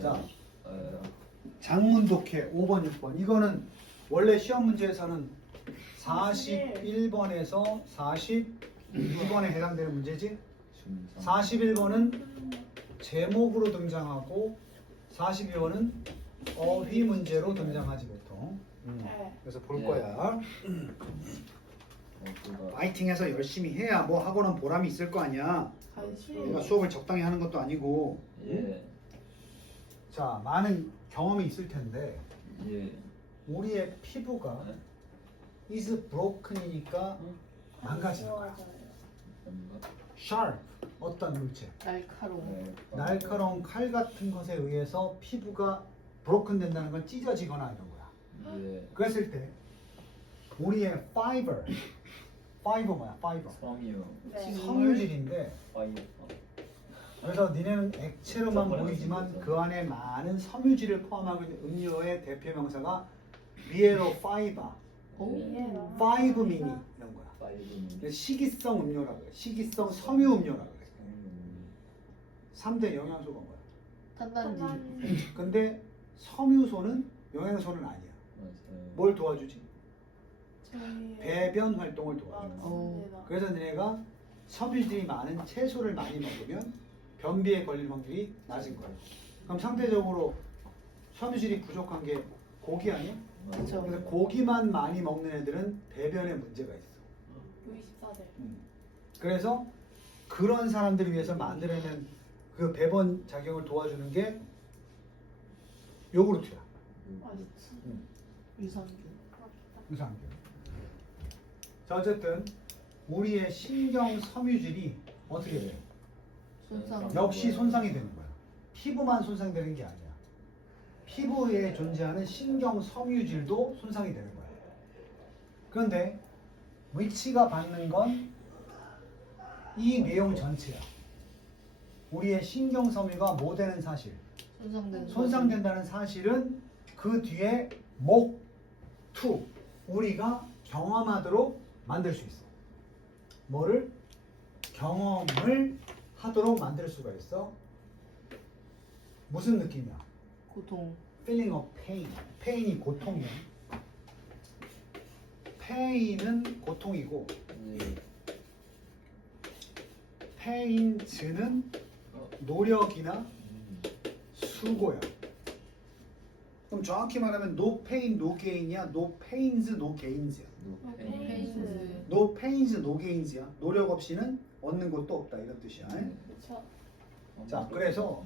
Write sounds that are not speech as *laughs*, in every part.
자, 어, 장문 독해 5번, 6번. 이거는 원래 시험 문제에서는 41번에서 42번에 해당되는 문제지. 중상. 41번은 제목으로 등장하고 42번은 어휘 문제로 등장하지 보통. 음, 네. 그래서 볼 네. 거야. 어, 그거 파이팅해서 열심히 해야 뭐 학원은 보람이 있을 거 아니야. 내가 수업을 적당히 하는 것도 아니고. 예. 자, 많은 경험이 있을 텐데 예. 우리의 피부가 네? is broken이니까 망가지는 거야. 뭔가? sharp 어떤 물체 날카로운. 네. 날카로운 칼 같은 것에 의해서 피부가 broken 된다는 건 찢어지거나 이런 거야. 예. 그랬을 때 우리의 fiber fiber 뭐야 fiber 섬유. 네. 섬유질인데 파이버. 그래서 니네는 액체로만 보이지만. 그 안에 많은 섬유질을 포함하고 있는 음료의 대표 명사가 미에로 파이바 오. 예. 파이브 미니 이런 거야. 그래서 식이성 음료라고 해. 식이성 섬유 음료라고 해. 음. 3대 영양소가 뭐야? 탄단지. 근데 섬유소는 영양소는 아니야. 뭘 도와주지? 배변 활동을 도와줘. 맞습니다. 그래서 너네가 섬유질이 많은 채소를 많이 먹으면 변비에 걸릴 확률이 낮은 거야. 그럼 상대적으로 섬유질이 부족한 게 고기 아니야? 그쵸. 그래서 고기만 많이 먹는 애들은 배변에 문제가 있어. V14대. 음. 그래서 그런 사람들을 위해서 만들어낸 그 배변 작용을 도와주는 게 요구르트야. 맛있지. 음. 유산균. 유산균. 자 어쨌든 우리의 신경 섬유질이 어떻게 돼? 손상. 역시 손상이 되는 거야. 피부만 손상되는 게 아니야. 피부에 존재하는 신경 섬유질도 손상이 되는 거야. 그런데 위치가 받는 건 이 내용 전체야. 우리의 신경 섬유가 뭐 되는 사실, 손상된. 손상된다는 사실은 그 뒤에 목, 투, 우리가 경험하도록 만들 수 있어. 뭐를? 경험을 하도록 만들 수가 있어. 무슨 느낌이야? 고통. feeling of pain. pain이 고통이야. pain은 고통이고 예. pains는 노력이나 음. 수고야. 그럼 정확히 말하면 no pain, no gain이야. no pains, no gains야. 노 페인스. no pains, no gains야. 노력 없이는 얻는 것도 없다 이런 뜻이야. 네. 그쵸. 자, 그래서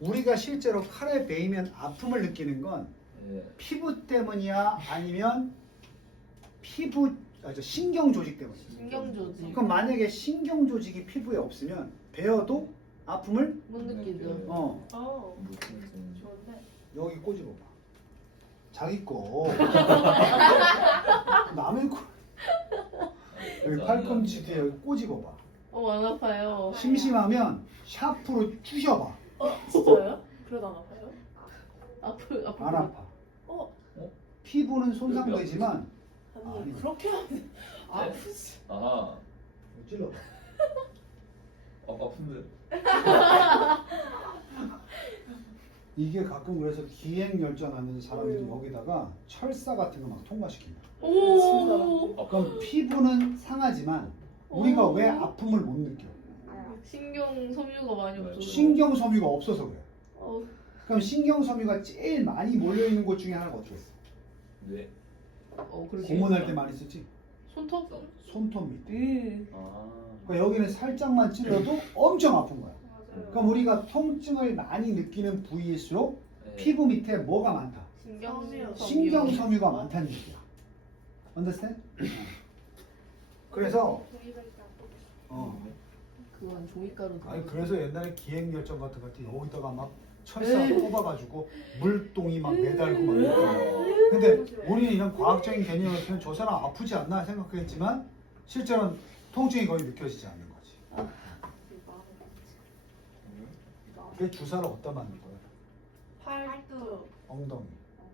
우리가 실제로 칼에 베이면 아픔을 느끼는 건 예. 피부 때문이야 아니면 피부 아, 저 신경 조직 때문이야. 신경 조직. 그럼 만약에 신경 조직이 피부에 없으면 베어도 아픔을 못 느끼죠. 어 어. 좋은데. 여기 꼬집어 봐. 자기 거 *laughs* 남의 거 여기 팔꿈치 뒤에 여기 꼬집어 봐. 어, 안 아파요. 심심하면 샤프로 쑤셔봐. 어 진짜요? 그러다 안 아파요? 아프 아프. 안 아파. 어 피부는 손상되지만 아니 아니. 그렇게 하면 아프지. 아하. 찔러. 아까 아픈데. *laughs* 이게 가끔 그래서 기행 열전하는 사람들이 음. 여기다가 철사 같은 거 막 통과시킨다. 오. 그럼 피부는 상하지만 우리가 오. 왜 아픔을 못 느껴? 신경 섬유가 많이 없어서. 신경 섬유가 없어서 그래. 어, 그럼 신경 섬유가 제일 많이 몰려 있는 곳 중에 하나가 어떻겠어? 네. 어 그렇게. 고문할 때 많이 쓰지. 손톱. 손톱 밑에. 음. 아. 그러니까 여기는 살짝만 찔러도 엄청 아픈 거야. 그럼 우리가 통증을 많이 느끼는 부위일수록 네. 피부 밑에 뭐가 많다? 신경 섬유. 섬유. 신경 섬유가 많다는 얘기야. understand? *laughs* 그래서 어. 그건 종이가루. 아니 그래서 옛날에 기행열전 같은 거 할 때 여기다가 막 철사 에이. 뽑아가지고 물동이 막 매달고 막 이렇게. 근데 우리는 이런 과학적인 개념을 쓰면 저 사람 아프지 않나 생각했지만 실제로는 통증이 거의 느껴지지 않는 거지. 그게 주사를 어디다 맞는 거야? 팔뚝. 엉덩이.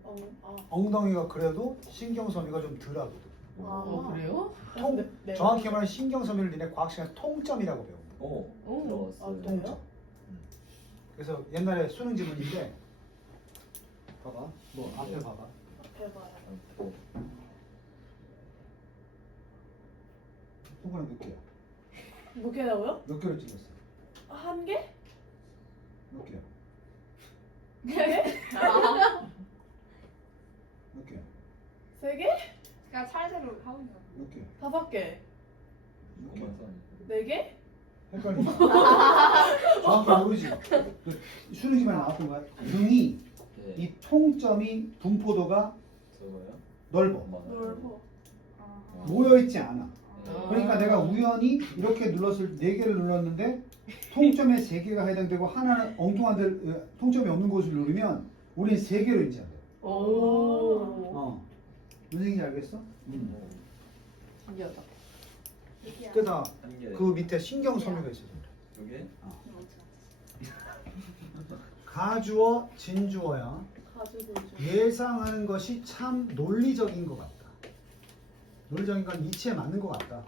어. 아. 엉덩이가 그래도 신경섬유가 좀 덜하거든. 어 그래요? 통, 네, 네. 정확히 말하면 신경섬유를 니네 과학 시간에 통점이라고 배워. 오. 오. 들어왔어요. 아, 통점. 그래서 옛날에 수능 지문인데 봐봐. 뭐 앞에 봐봐. 앞에 봐요. 어, 손가락 몇 개야? 몇 개라고요? 몇 개를 찍었어? 한 개? 몇 개야? 네 개? 몇 개야? 세 개? 그냥 차례대로 하고 있는 거. 몇 개야? 다섯 개? 써. 네 개? 헷갈린다. 정확히 모르지. 그 수능 지문에 나왔던 거야. 능이 네. 이 통점이 분포도가 저거요? 넓어. 넓어. 아. 모여 있지 않아. 네. 그러니까 내가 우연히 이렇게 눌렀을 네 개를 눌렀는데 통점에 세 개가 해당되고 하나는 엉뚱한 데 어, 통점이 없는 곳을 누르면 우린 세 개로 인지한대. 오. 어. 무슨 얘기인지 알겠어? 음. 어, 신기하다. 개. 그 밑에 신경 섬유가 그래. 두 개? 가주어, 진주어야. 가지고 이제. 예상하는 것이 참 논리적인 것 같다. 논리적인 건 이치에 맞는 것 같다.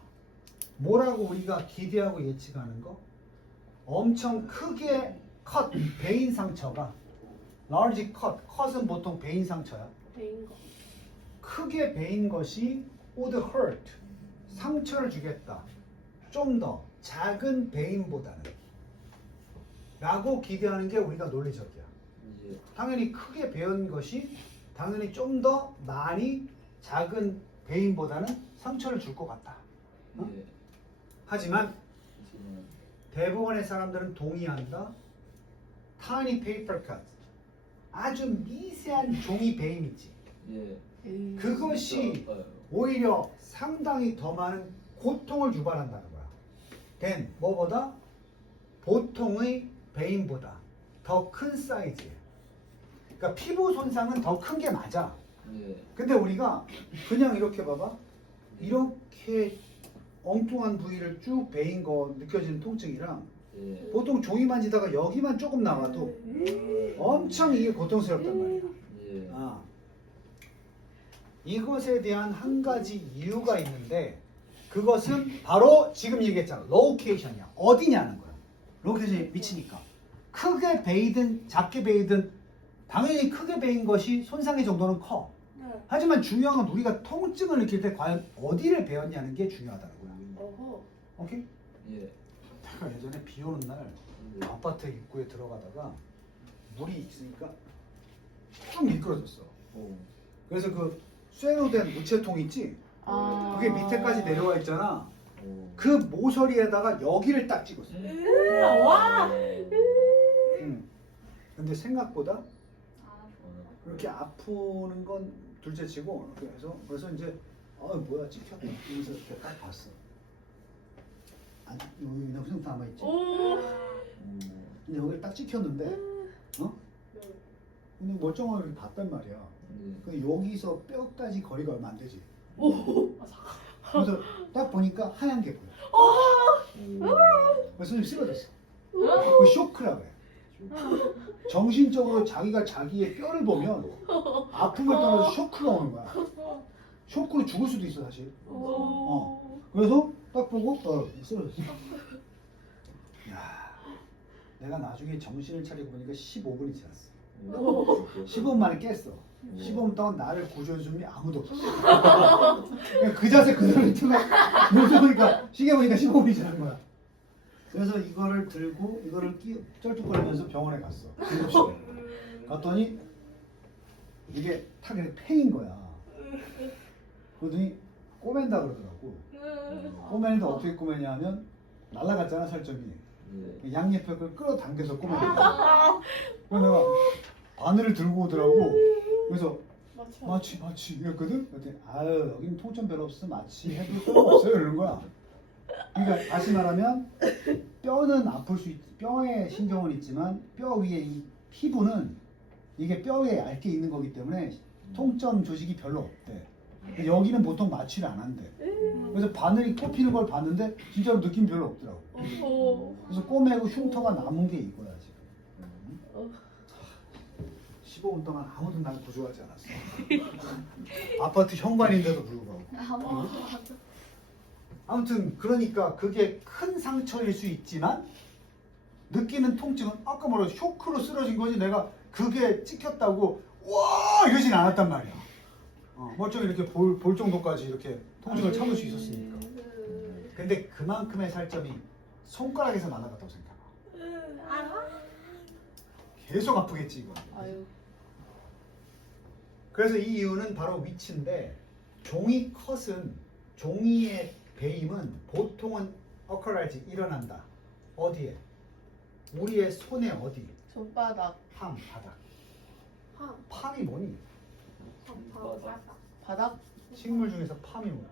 뭐라고 우리가 기대하고 예측하는 거? 엄청 크게 컷, 베인 상처가 large cut, 컷은 보통 베인 상처야. 배인 거. 크게 베인 것이 would hurt, 상처를 주겠다. 좀 더 작은 베인보다는 라고 기대하는 게 우리가 논리적이야. 당연히 크게 베은 것이 당연히 좀 더 많이 작은 베인보다는 상처를 줄 것 같다. 어? 이제 하지만 대부분의 사람들은 동의한다. tiny paper cut. 아주 미세한 종이 있지. 이제 에이. 그것이 어, 오히려 상당히 더 많은 고통을 유발한다는 거야. 된 뭐보다 보통의 베인보다 더 큰 사이즈. 그러니까 피부 손상은 더 큰 게 맞아. 이제 근데 우리가 그냥 이렇게 봐봐. 이렇게 엉뚱한 부위를 쭉 베인 거 느껴지는 통증이랑 이제 보통 종이 만지다가 여기만 조금 나와도 엄청 이게 고통스럽단 말이야. 아. 이것에 대한 한 가지 이유가 있는데 그것은 바로 지금 얘기했잖아. 로케이션이야. 어디냐는 거야. 로케이션이 미치니까. 크게 베이든 작게 베이든 당연히 크게 베인 것이 손상의 정도는 커. 네. 하지만 중요한 건 우리가 통증을 느낄 때 과연 어디를 베었냐는 게 중요하다는 거야. 어허. 오케이? 이제 내가 예전에 비 오는 날 이제 아파트 입구에 들어가다가 물이 있으니까 쭉 미끄러졌어. 오 그래서 그 쇠로된 무채통 있지? 아. 그게 밑에까지 내려와 있잖아. 오. 그 모서리에다가 여기를 딱 찍었어. 와. 응. 근데 생각보다 아, 그렇게 아프는 건 둘째치고 이렇게 해서 그래서 이제 아 뭐야 찍혔다. 이러면서 이렇게 딱 봤어. 아니 여기 영상 남아 있지. 오. 근데 여기를 딱 찍혔는데, 어? 근데 멀쩡하게 이렇게 봤단 말이야. 근데 여기서 뼈까지 거리가 얼마 안 되지. 오. 아. 그래서 딱 보니까 하얀 게 보여. 오. 그래서 좀 쓰러졌어. 그 쇼크라 그래. *laughs* 정신적으로 자기가 자기의 뼈를 보면 아픔을 떠나서 쇼크가 오는 거야. 쇼크로 죽을 수도 있어 사실. 오. 그래서 딱 보고 어 쓰러졌어. *laughs* 야, 내가 나중에 정신을 차리고 보니까 15분이 지났어. 15분 만에 깼어. 15분 동안 나를 구조해 준 게 아무도 없었어. *laughs* 그냥 그 자세 그대로 있다가 눈 보니까 시계 보니까 15분이 지난 거야. 그래서 이거를 들고 이거를 끼 쩔뚝거리면서 병원에 갔어. 응급실에. 갔더니 이게 탁 이렇게 패인 거야. 그러더니 꼬맨다 그러더라고. 꼬매는데 어떻게 꼬매냐면 날라갔잖아 살점이. 양옆에 걸 끌어당겨서 꼬매는 거야. *laughs* 그래서 내가 바늘을 들고 오더라고. 그래서. 마취 마취 이랬거든. 그랬더니 아유 여기는 통증 별로 없어 마취 해도 소용없어요 이러는 거야. 그러니까 다시 말하면 뼈는 아플 수 있, 뼈에 신경은 있지만 뼈 위에 이 피부는 이게 뼈에 얇게 있는 거기 때문에 통점 조직이 별로 없대. 근데 여기는 보통 마취를 안 한대. 그래서 바늘이 꼽히는 걸 봤는데 진짜로 느낌 별로 없더라고. 그래서 꼬매고 흉터가 남은 게 이거야 지금. 15분 동안 아무도 날 구조하지 않았어. *laughs* 아파트 현관인데도 불구하고. 아무 튼 그러니까 그게 큰 상처일 수 있지만 느끼는 통증은 아까 뭐라 쇼크로 쓰러진 거지 내가 그게 찍혔다고 와 이러진 않았단 말이야. 어, 뭐좀 이렇게 볼, 볼 정도까지 이렇게 통증을 참을 수 있었으니까. 근데 그만큼의 살점이 손가락에서 날아갔다고 생각해봐. 계속 아프겠지 이거. 아유. 그래서 이 이유는 바로 위치인데 종이 컷은 종이의 배임은 보통은 occur하지 일어난다. 어디에? 우리의 손에 어디? 손바닥, 팜, 바닥. 팜. 팜이 뭐니? 바닥, 식물 중에서 팜이 뭐야?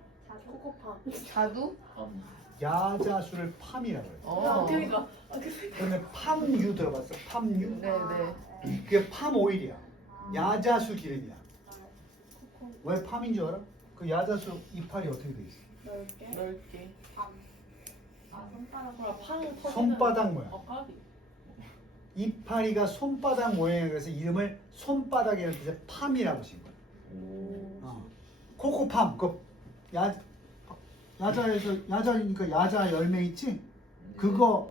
코코팜. 자두. 음. 야자수를 팜이라고 해요. 어. 그러니까. 그러면 팜유 들어봤어? 팜유? 네, 네. 그게 팜 오일이야. 야자수 기름이야. 왜 팜인 줄 알아? 그 야자수 이파리 어떻게 돼 있어? 넓게. 넓게. 아 손가락 뭐야 팡 터지는. 손바닥 모양. 어 까비. 이파리가 손바닥 모양이라 그래서 이름을 손바닥이라는 뜻의 팜이라고 지은 거야. 오. 어. 코코팜 그 야, 야자에서 야자니까 야자 열매 있지? 그거